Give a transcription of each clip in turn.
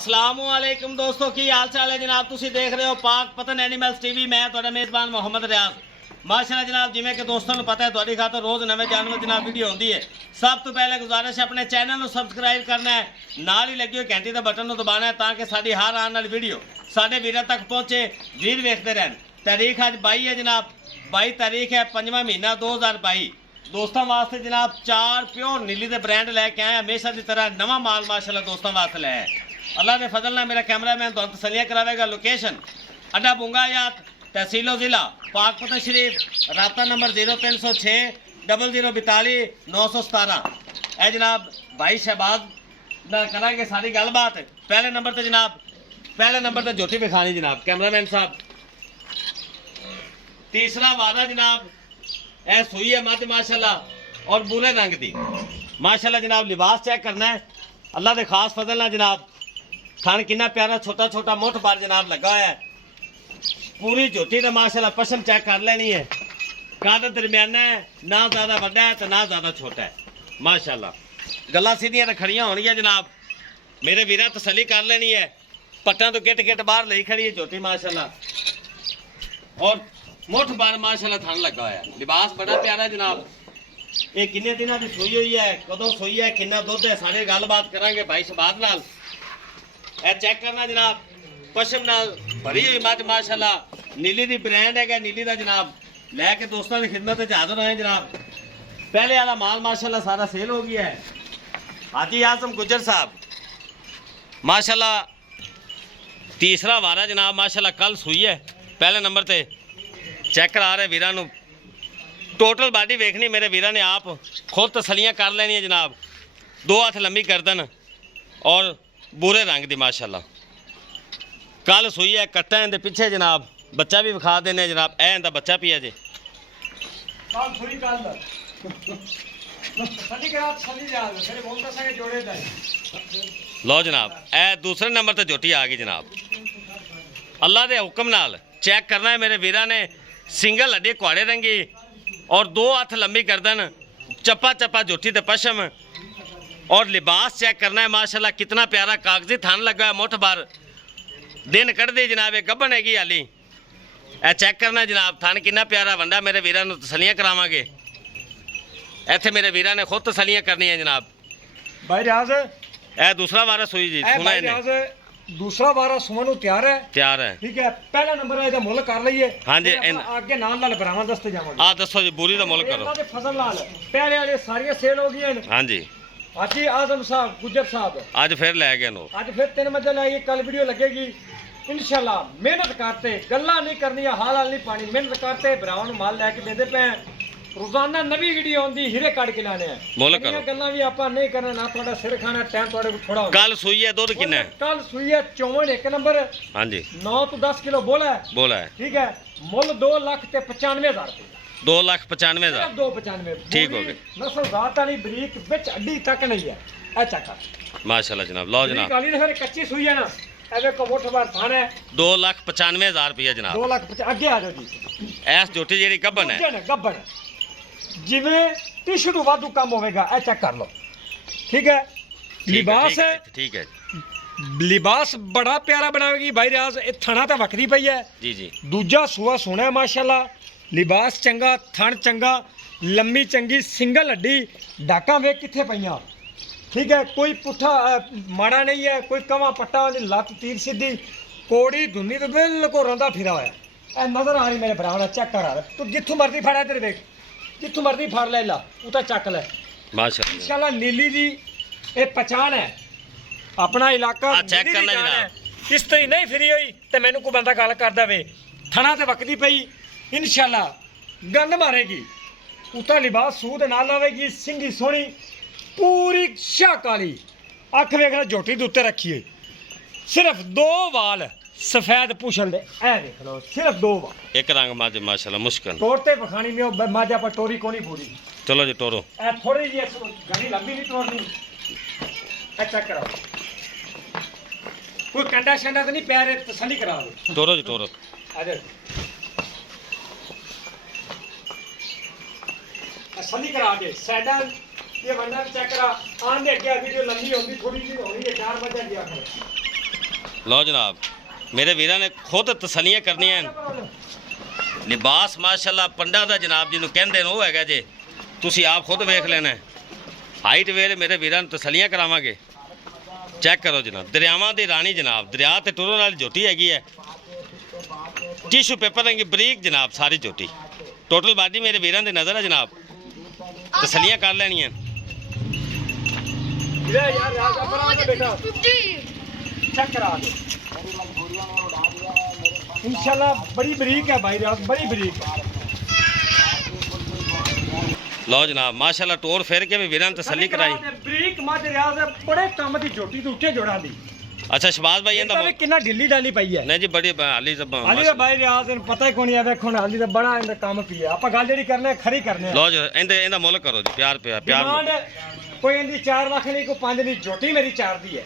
अस्सलामुअलैकुम दोस्तों की हाल चाल है जनाब। तुसी देख रहे हो पाक पतन एनिमल्स टीवी। मैं तुहाडा मेज़बान मोहम्मद रियाज। माशाअल्लाह जनाब, जिवें कि दोस्तों को पता है तुहाडी खातर रोज़ नवे जानवर जनाब वीडियो होंदी है। सब तो पहले गुजारिश है अपने चैनल को सबसक्राइब करना है, नाल ही लगी हुई घंटी के बटन को दबाना है ताकि साडी हर आने वाली वीडियो साडे वीरां तक पहुँचे, वीर वेखते रहन। तारीख अज 22 है जनाब, 22 तारीख है 5वां महीना 2022। दोस्तों वास्ते जनाब 4 प्योर नीली के ब्रांड लैके आए, हमेशा की तरह नवा माल माशाल्लाह दोस्तों वास्ते लाया है। अल्लाह के फजल ना मेरा कैमरामैन तो तसलियाँ करावेगा। लोकेशन अड्डा बुंगायात, तहसीलो ज़िला पाकपतन शरीफ, राबता नंबर 0306 0042 917। है जनाब भाई शहबाज ना करेंगे सारी गलबात। पहले नंबर पर जनाब, पहले नंबर पर झोटी विखानी जनाब कैमरामैन साहब। तीसरा वादा जनाब ए सुई है मत माशाल्लाह और बुरे रंग दी माशाल्लाह जनाब। लिबास चेक करना है अल्लाह के खास फजल ना जनाब। थान कितना प्यारा छोटा छोटा मुठ बार जनाब लगा है। पूरी झोटी तो माशाल्लाह पसम चेक कर लेनी है। कद दरमियाना है, ना ज़्यादा बड़ा है तो ना ज़्यादा छोटा है माशाल्लाह। गल्लां सीधियां तो खड़ियां होनियां जनाब। मेरे वीरा तसली कर लेनी है। पट्टा तो गिट गिट बाहर लई खड़ी है झोटी माशाल्लाह। और मुठ बार माशाल्लाह थान लगा है। लिबास बड़ा प्यारा है जनाब। ये किन्ने दिनों की सूई हुई है, कदों सूई है, कितना दुध है, सारे गलबात करांगे भाई शहबाज नाल। ए चेक करना जनाब, पशम नाल भरी हुई मत माशाल्लाह। नीली दी ब्रांड है नीली दा जनाब। लैके दोस्तों की खिदमत में हाजिर होए जनाब। पहले वाला माल माशाल्लाह सारा सेल हो गया है। हाजी आजम गुजर साहब माशाल्लाह तीसरा वारा जनाब माशाल्लाह। कल सूई है पहले नंबर ते। चेक करा रहे वीरां नूं। टोटल बाडी वेखनी मेरे वीरां ने आप खुद तसलियां कर लेनी है जनाब। 2 हाथ लंबी गर्दन और बुरे रंग दी माशाल्लाह। कल सूई है कट्टा इहदे पिछे जनाब। बच्चा भी विखा देने जनाब। ए इहदा बच्चा पिया जे लो जनाब। ए दूसरे नंबर ते झोटी आ गई जनाब। अल्लाह के हुक्म नाल चेक करना है मेरे वीरां ने। सिंगल हड्डी कुआड़े रंगी और 2 हाथ लंबी गर्दन, चप्पा चप्पा झोटी ते पशम। और लिबास चेक करना है माशाल्लाह। कितना प्यारा कागजी थान लगा है। मुठ बार दिन कढ़ दी जनाब। एक गब्बन हैगी हाली। ए चेक करना जनाब थान कितना प्यारा वंडा। मेरे वीरां नूं तसलियां करावांगे। इत्थे मेरे वीरां ने खुद तसलियां करनी है जनाब। भाई रियाज ए दूसरा वारा सूई जी सुना इन्हें। दूसरा वारा सुमन नूं तैयार है। तैयार है ठीक है। पहला नंबर है इहदा मुल कर लईए। हां जी आगे नाल नाल भरावां दसते जावांगे। आ दसो जी बुरी दा मुल करो। अल्लाह दे फजल नाल पहले वाले सारियां सेल हो गईयां। हां जी हाजी आजम साहब गुजर साहब आज फिर ले गए नो। आज फिर 3 बजे लाइए। कल वीडियो लगेगी इंशाल्लाह। मेहनत करते गल्ला नहीं करनी, हाल हाल नहीं पानी। मेहनत करते भरावां नूं माल लैके देदे पे। रोजाना नवी वीडियो आउंदी, हीरे काट के लाने हैं। मुल करो गल्लां भी आपां नहीं करना, ना थोड़ा सिर खाना। टाइम थोड़े को थोड़ा हो। कल सूई है दूध कितना है? कल सूई है 54 1 नंबर। हां जी 9 तो 10 किलो बोला है ठीक है। मुल 2,95,000 रुपए। 2,95,000 295 ठीक हो गए। नस्ल जात वाली बरीक बिच अड्डी तक नहीं है। ए चक्कर माशाल्लाह जनाब। लो जनाब काली ने फिर कच्ची सूई है ना। एवे को मोठ बार थान है। 2,95,000 रुपया जनाब। 2,95,000 आगे आ जाओ जी। ऐस झोटी जेडी गब्बन है गब्बन जिवें टिशू तो वाधू कम होवेगा। ए चेक कर लो ठीक है। लिबास है ठीक है। लिबास बड़ा प्यारा बनावेगी भाई रियाज। ए थना तो वक्री पई है जी जी। दूजा सुआ सोना है माशाल्लाह। लिबास चंगा, थन चंगा, लम्मी चंगी, सिंगल हड्डी। डाका वेख किथे पईयां ठीक है। कोई पुठा माड़ा नहीं है, कोई कवा पट्टा नहीं, लत तीर सीधी, कोड़ी धुनी तो बिल्कुल रंदा फिरा होया। ए नजर आ रही मेरे भरा चेक करा तू जिथों मर्जी फड़ा इधर देख, जिथों मर्जी फड़ ले ला उता चक ले माशाल्लाह। इंशाल्लाह नीली दी ए पहचान है। अपना इलाका चेक करना जनाब। इस तरह नहीं फिरी हुई तो मैनू कोई बंदा गल कर दे। थना ते वकदी पई इंशाल्लाह गंद मारेगी। उता लिबास सूद ना लावेगी। सिंगी सोहनी पूरी शाह काली। अख वेख ला झोटी दे उत्ते रखी है। सिर्फ 2 वाल सफेद पूछल दे। ए देख लो सिर्फ 2 वाल। एक रंग माज माशाल्लाह मुश्किल तोड़ते बखानी में माजा पर टोरी कोनी पूरी। चलो जी टोरो। ए थोड़ी जी घनी लंबी नहीं तोड़नी। ए चेक कराओ कोई कंडा शंडा तो नहीं पैर तसली करा दो। टोरो जी टोरो। तसली करा दे साइडा ये बंदा चेक करा। आन दे अगे वीडियो लंबी होगी थोड़ी सी होनी है। 4 बजे दिया करो। ਲਓ ਜਨਾਬ, ਮੇਰੇ ਵੀਰਾਂ ਨੇ ਖੁਦ ਤਸੱਲੀਆਂ ਕਰਨੀਆਂ। ਲਿਬਾਸ ਮਾਸ਼ਾਅੱਲਾ ਪੰਡਾ ਦਾ ਜਨਾਬ ਜਿਹਨੂੰ ਕਹਿੰਦੇ ਨੇ ਉਹ ਹੈਗਾ ਜੇ, ਤੁਸੀਂ ਆਪ ਖੁਦ ਵੇਖ ਲੈਣਾ। ਹਾਈਟ ਵੇਲੇ ਮੇਰੇ ਵੀਰਾਂ ਨੂੰ ਤਸੱਲੀਆਂ ਕਰਾਵਾਂਗੇ। ਚੈੱਕ ਕਰੋ ਜਨਾਬ, ਦਰਿਆਵਾਂ ਦੀ ਰਾਣੀ ਜਨਾਬ, ਦਰਿਆ ਤੇ ਟੁਰਨ ਵਾਲੀ ਝੋਟੀ ਹੈਗੀ ਹੈ। ਟਿਸ਼ੂ ਪੇਪਰ ਰੰਗੀ ਬਰੀਕ ਜਨਾਬ ਸਾਰੀ ਝੋਟੀ। ਟੋਟਲ ਬਾਡੀ ਮੇਰੇ ਵੀਰਾਂ ਦੇ ਨਜ਼ਰ ਹੈ ਜਨਾਬ, ਤਸੱਲੀਆਂ ਕਰ ਲੈਣੀਆਂ। यार राजा बना दे बेटा चेक करा दे इंशाल्लाह। बड़ी बरीक है भाई राज, बड़ी बरीक है। ਲਓ ਜਨਾਬ ਮਾਸ਼ਾਅੱਲਾ ਟੋਰ ਫੇਰ ਕੇ ਵੀ ਵੀਰਾਂ ਨੂੰ ਤਸੱਲੀ ਕਰਾਈ। ਬਰੀਕ ਮੱਝ ਰਿਆਜ਼ ਹੈ, ਬੜੇ ਕੰਮ ਦੀ ਝੋਟੀ ਤੋਂ ਉੱਠੇ ਜੋੜਾਂ ਦੀ। ਅੱਛਾ ਸ਼ਬਾਜ਼ ਭਾਈ ਇਹਦਾ ਵੀ ਕਿੰਨਾ ਢਿੱਲੀ ਡਾਲੀ ਪਈ ਹੈ। ਨਹੀਂ ਜੀ ਬੜੀ ਹਾਲੀ ਜ਼ਬਾਨ ਹਾਲੀ ਦਾ ਭਾਈ ਰਿਆਜ਼ ਨੂੰ ਪਤਾ ਹੀ ਕੋਈ ਨਹੀਂ ਆ। ਵੇਖੋ ਨਾ ਹਾਲੀ ਦਾ ਬੜਾ ਇਹਦਾ ਕੰਮ ਕੀ ਹੈ। ਆਪਾਂ ਗੱਲ ਜਿਹੜੀ ਕਰਨੇ ਖਰੀ ਕਰਨੇ। ਲਓ ਜੀ ਇਹਦਾ ਮੁੱਲ ਕਰੋ ਜੀ, ਪਿਆਰ ਡਿਮਾਂਡ ਕੋਈ ਇਹਦੀ 4 ਲੱਖ ਨਹੀਂ, ਕੋਈ 5 ਨਹੀਂ। ਝੋਟੀ ਮੇਰੀ 4 ਦੀ ਹੈ।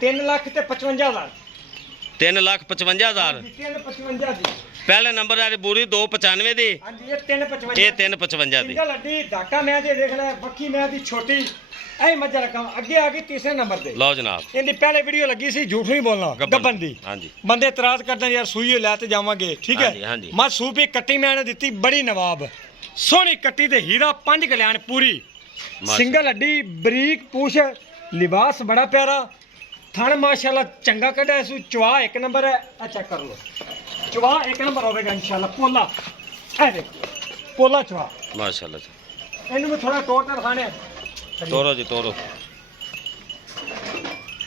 3 ਲੱਖ ਤੇ 55,000। 3,55,000 355 ਦੀ। ਪਹਿਲੇ ਨੰਬਰ ਵਾਲੀ ਬੂਰੀ 295 ਦੀ। ਹਾਂਜੀ ਇਹ 355। ਇਹ 355 ਦੀ। ਸਿੰਗਲ ਹੱਡੀ ਢਾਕਾ ਮੈਂ ਜੇ ਦੇਖ ਲੈ, ਬੱਕੀ ਮੈਂ ਦੀ ਛੋਟੀ ਐ ਮੱਝ ਰਕਮ ਅੱਗੇ ਆ ਗਈ ਤੀਸਰੇ ਨੰਬਰ ਤੇ। ਲਓ ਜਨਾਬ ਇਹਦੀ ਪਹਿਲੇ ਵੀਡੀਓ ਲੱਗੀ ਸੀ ਝੂਠ ਨਹੀਂ ਬੋਲਣਾ ਗੱਬਨ ਦੀ। ਹਾਂਜੀ ਬੰਦੇ ਇਤਰਾਜ਼ ਕਰਦੇ ਨੇ ਯਾਰ ਸੂਈ ਲੈ ਤੇ ਜਾਵਾਂਗੇ, ਠੀਕ ਹੈ। ਹਾਂਜੀ ਮੈਂ ਸੂਪੀ ਕੱਟੀ ਮੈਂ ਨੇ ਦਿੱਤੀ ਬੜੀ ਨਵਾਬ, ਸੋਹਣੀ ਕੱਟੀ ਤੇ ਹੀਰਾ 5 ਕਲਿਆਣ ਪੂਰੀ। ਸਿੰਗਲ ਹੱਡੀ ਬਰੀਕ ਪੂਛ, ਲਿਬਾਸ ਬੜਾ ਪਿਆਰਾ, ਥਣ ਮਾਸ਼ਾਅੱਲਾ ਚੰਗਾ ਕੱਢਿਆ। ਇਸ ਚਵਾ 1 ਨੰਬਰ ਹੈ। ਆ ਚੈੱਕ ਕਰ ਲਓ, ਚਵਾ 1 ਨੰਬਰ ਹੋਵੇਗਾ ਇਨਸ਼ਾਅੱਲਾ। ਪੋਲਾ ਐ ਦੇਖ, ਪੋਲਾ ਚਵਾ ਮਾਸ਼ਾਅੱਲਾ। ਇਹਨੂੰ ਵੀ ਥੋੜਾ ਤੋੜ ਕੇ ਦਿਖਾਣੇ। ਤੋਰੋ ਜੀ ਤੋਰੋ।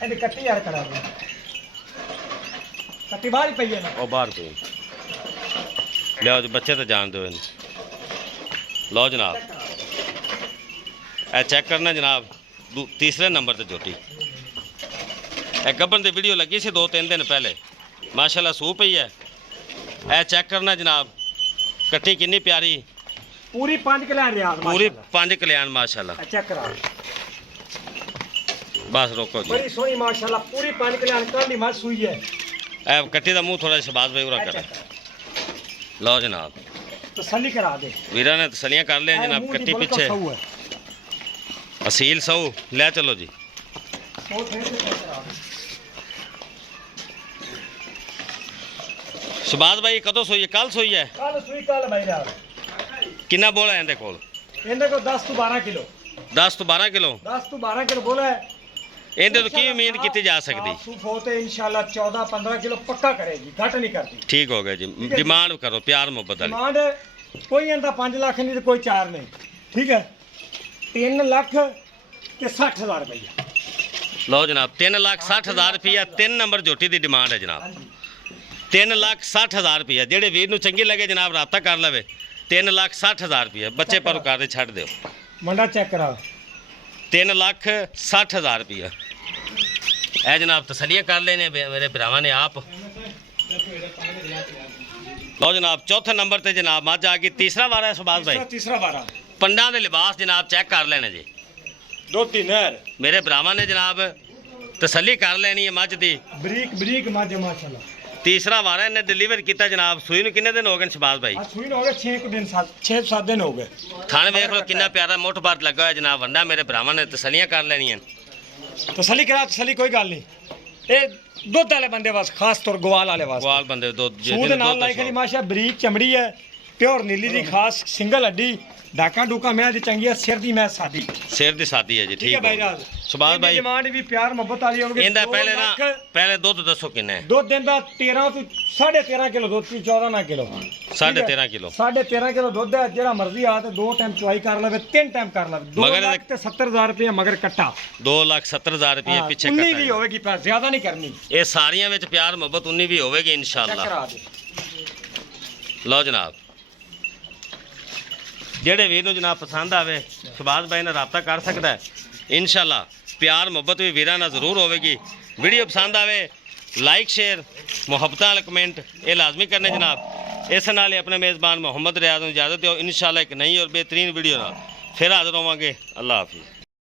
ਇਹਦੀ ਕੱਟੀ ਯਾਰ ਕਰਾ ਦੇ, ਕੱਟੀ ਬਾਹਰ ਹੀ ਪਈ ਹੈ ਨਾ। ਉਹ ਬਾਹਰ ਪਈ। ਲਿਆਓ ਜੀ ਬੱਚੇ ਤਾਂ ਜਾਣ ਦਿਓ ਇਹਨੂੰ। ਲਓ ਜਨਾਬ ਇਹ ਚੈੱਕ ਕਰਨਾ ਜਨਾਬ, ਤੀਸਰੇ ਨੰਬਰ ਤੇ ਝੋਟੀ। ਇਹ ਗੱਬਨ ਦੀ ਵੀਡੀਓ ਲੱਗੀ ਸੀ 2-3 ਦਿਨ ਪਹਿਲੇ, ਮਾਸ਼ਾਅੱਲਾ ਸੂ ਪਈ ਹੈ। ਇਹ ਚੈੱਕ ਕਰਨਾ ਜਨਾਬ, ਕੱਟੀ ਕਿੰਨੀ ਪਿਆਰੀ, ਪੂਰੀ 5 ਕਲਿਆਣ ਰਿਆਜ਼, ਪੂਰੀ 5 ਕਲਿਆਣ ਮਾਸ਼ਾਅੱਲਾ। ਚੈੱਕ ਕਰਾ ਬਸ ਰੋਕੋ ਜੀ। ਬੜੀ ਸੋਹਣੀ ਮਾਸ਼ਾਅੱਲਾ, ਪੂਰੀ 5 ਕਲਿਆਣ ਕੱਲ ਦੀ ਮੱਝ ਸੂਈ ਹੈ। ਇਹ ਕੱਟੀ ਦਾ ਮੂੰਹ ਥੋੜਾ ਸ਼ਬਾਜ਼ ਭਾਈ ਉਰਾ ਕਰ। ਲਓ ਜਨਾਬ ਤਸੱਲੀ ਕਰਾ ਦੇ, ਵੀਰਾਂ ਨੇ ਤਸੱਲੀਆਂ ਕਰ ਲਿਆ ਜਨਾਬ। ਕੱਟੀ ਪਿੱਛੇ ਅਸੀਲ ਸਊ ਲੈ ਚਲੋ ਜੀ। ਸ਼ਬਾਜ਼ ਭਾਈ ਕਦੋਂ ਸੋਈ ਹੈ? ਕੱਲ ਸੋਈ ਹੈ। ਕੱਲ ਸੂਈ, ਕੱਲ ਭਾਈ ਰਾਤ। ਕਿੰਨਾ ਬੋਲਾ ਇਹਦੇ ਕੋਲ? ਇਹਦੇ ਕੋਲ 10 ਤੋਂ 12 ਕਿਲੋ। 10 ਤੋਂ 12 ਕਿਲੋ। 10 ਤੋਂ 12 ਕਿਲੋ ਬੋਲਾ ਹੈ। ਇਹਦੇ ਤੋਂ ਕੀ ਉਮੀਦ ਕੀਤੀ ਜਾ ਸਕਦੀ? ਸੂਫੋ ਤੇ ਇਨਸ਼ਾਅੱਲਾ 14-15 ਕਿਲੋ ਪੱਕਾ ਕਰੇਗੀ, ਘੱਟ ਨਹੀਂ ਕਰਦੀ। ਠੀਕ ਹੋ ਗਿਆ ਜੀ, ਡਿਮਾਂਡ ਕਰੋ ਪਿਆਰ ਮੁਹੱਬਤ ਵਾਲੀ। ਡਿਮਾਂਡ ਕੋਈ ਇਹਦਾ 5 ਲੱਖ ਨਹੀਂ ਤੇ ਕੋਈ 4 ਨਹੀਂ, ਠੀਕ ਹੈ। 3 ਲੱਖ ਤੇ 60,000 ਰੁਪਏ। ਲਓ ਜਨਾਬ 3,60,000 ਰੁਪਇਆ 3 ਨੰਬਰ ਝੋਟੀ ਦੀ ਡਿਮਾਂਡ ਹੈ ਜਨਾਬ। 3,60,000 ਰੁਪਇਆ। ਜਿਹੜੇ ਵੀਰ ਨੂੰ ਚੰਗੀ ਲੱਗੇ ਜਨਾਬ ਰਾਬਤਾ ਕਰ ਲਵੇ। 3,60,000 ਰੁਪਇਆ ਬੱਚੇ ਪਰ ਕਰ ਛੱਡ ਦਿਓ। ਮੰਡਾ ਚੈੱਕ ਕਰਾ। 3,60,000 ਰੁਪਇਆ। ਇਹ ਜਨਾਬ ਤਸੱਲੀਆਂ ਕਰ ਲੈਣੇ ਮੇਰੇ ਭਰਾਵਾਂ ਨੇ ਆਪ। ਲਓ ਜਨਾਬ ਚੌਥੇ ਨੰਬਰ ਤੇ ਜਨਾਬ ਮੱਝ ਆ ਗਈ। ਤੀਸਰਾ ਵਾਰਾ ਹੈ ਸੁਬਾਜ਼ ਭਾਈ। ਤੀਸਰਾ ਵਾਰਾ ਪੰਡਾਂ ਦੇ ਲਿਬਾਸ ਜਨਾਬ ਚੈੱਕ ਕਰ ਲੈਣੇ ਜੀ। ਦੋਤੀ ਨਹਿਰ ਮੇਰੇ ਭਰਾਵਾਂ ਨੇ ਜਨਾਬ ਤਸੱਲੀ ਕਰ ਲੈਣੀ ਹੈ ਮੱਝ ਦੀ। ਬਰੀਕ ਬਰੀਕ ਮੱਝ ਮਾਸ਼ਾਅੱਲਾ। ਤੀਸਰਾ ਵਾਰਾ ਇਹਨੇ ਡਿਲੀਵਰ ਕੀਤਾ ਜਨਾਬ। ਸੂਈ ਨੂੰ ਕਿੰਨੇ ਦਿਨ ਹੋ ਗਏ ਸ਼ਬਾਜ਼ ਭਾਈ? ਸੂਈ ਨੂੰ ਹੋ ਗਏ 6 ਦਿਨ, 6-7 ਦਿਨ ਹੋ ਗਏ। ਥਣ ਵੇਖ ਲਓ ਕਿੰਨਾ ਪਿਆਰਾ ਮੁੱਠ ਬਾਟ ਲੱਗਾ ਹੋਇਆ ਜਨਾਬ। ਵੰਡਾ ਮੇਰੇ ਭਰਾਵਾਂ ਨੇ ਤਸੱਲੀਆਂ ਕਰ ਲੈਣੀਆਂ। ਤਸੱਲੀ ਕਰਾ, ਤਸੱਲੀ ਕੋਈ ਗੱਲ ਨਹੀਂ। ਇਹ ਦੁੱਧ ਵਾਲੇ ਬੰਦੇ ਵਾਸ, ਖਾਸ ਤੌਰ ਗਵਾਲ ਵਾਲੇ ਵਾਸ। ਗਵਾਲ ਬੰਦੇ ਦੁੱਧ ਸੂਦ ਨਾਲ ਲਾਈ ਖੜੀ ਮਾਸ਼ਾ, ਬਰੀਕ ਚਮੜੀ ਹੈ, ਪਿਓਰ ਨੀਲੀ ਦੀ, ਖਾਸ ਸਿੰਗਲ ਹੱਡੀ, ਡਾਕਾ ਡੂਕਾ ਮੈਂ ਦੀ ਚੰਗੀ ਹੈ, ਸਿਰ ਦੀ ਮੈਂ ਸਾਦੀ। ਸਿਰ ਦੀ ਸਾਦੀ ਹੈ ਜੀ। ਠੀਕ ਹੈ ਭਾਈ ਰਾਜ। ਸੁਬਾਜ਼ ਭਾਈ ਡਿਮਾਂਡ ਵੀ ਪਿਆਰ ਮੁਹੱਬਤ ਵਾਲੀ ਹੋਵੇ। ਇਹਦਾ ਪਹਿਲੇ ਦੁੱਧ ਦੱਸੋ ਕਿੰਨਾ ਹੈ? ਦੁੱਧ ਦਿੰਦਾ 13 ਤੋਂ 13.5 ਕਿਲੋ ਦੁੱਧ, 14 ਕਿਲੋ। 13.5 ਕਿਲੋ। 13.5 ਕਿਲੋ ਦੁੱਧ ਹੈ। ਜਿਹੜਾ ਮਰਜ਼ੀ ਆ ਤੇ 2 ਟਾਈਮ ਚੁਆਈ ਕਰ ਲਵੇ, 3 ਟਾਈਮ ਕਰ ਲਵੇ। 2,70,000 ਰੁਪਏ ਮਗਰ ਕੱਟਾ। 2,70,000 ਰੁਪਏ ਪਿੱਛੇ ਕੱਟਾ। 19 ਵੀ ਹੋਵੇਗੀ, ਪਰ ਜ਼ਿਆਦਾ ਨਹੀਂ ਕਰਨੀ। ਇਹ ਸਾਰੀਆਂ ਵਿੱਚ ਪਿਆਰ ਮੁਹੱਬਤ 19 ਵੀ ਹੋਵੇਗੀ ਇਨਸ਼ਾਅੱਲਾ। ਲਓ ਜਨਾਬ ਜਿਹੜੇ ਵੀਰ ਨੂੰ ਜਨਾਬ ਪਸੰਦ ਆਵੇ ਸ਼ਬਾਜ਼ ਭਾਈ ਨਾਲ ਰਾਬਤਾ ਕਰ ਸਕਦਾ ਹੈ ਇਨਸ਼ਾਅੱਲਾ। ਪਿਆਰ ਮੁਹੱਬਤ ਵੀ ਵੀਰਾਂ ਨਾਲ ਜ਼ਰੂਰ ਹੋਵੇਗੀ। ਵੀਡੀਓ ਪਸੰਦ ਆਵੇ ਲਾਈਕ ਸ਼ੇਅਰ ਮੁਹੱਬਤਾਂ ਵਾਲੇ ਕਮੈਂਟ ਇਹ ਲਾਜ਼ਮੀ ਕਰਨੇ ਜਨਾਬ। ਇਸ ਨਾਲ ਹੀ ਆਪਣੇ ਮੇਜ਼ਬਾਨ ਮੁਹੰਮਦ ਰਿਆਜ਼ ਨੂੰ ਇਜਾਜ਼ਤ ਦਿਓ। ਇਨਸ਼ਾਅੱਲਾ ਇੱਕ ਨਈ ਔਰ ਬਿਹਤਰੀਨ ਵੀਡੀਓ ਨਾਲ ਫਿਰ ਹਾਜ਼ਰ ਹੋਵਾਂਗੇ। ਅੱਲਾਹ ਹਾਫਿਜ਼।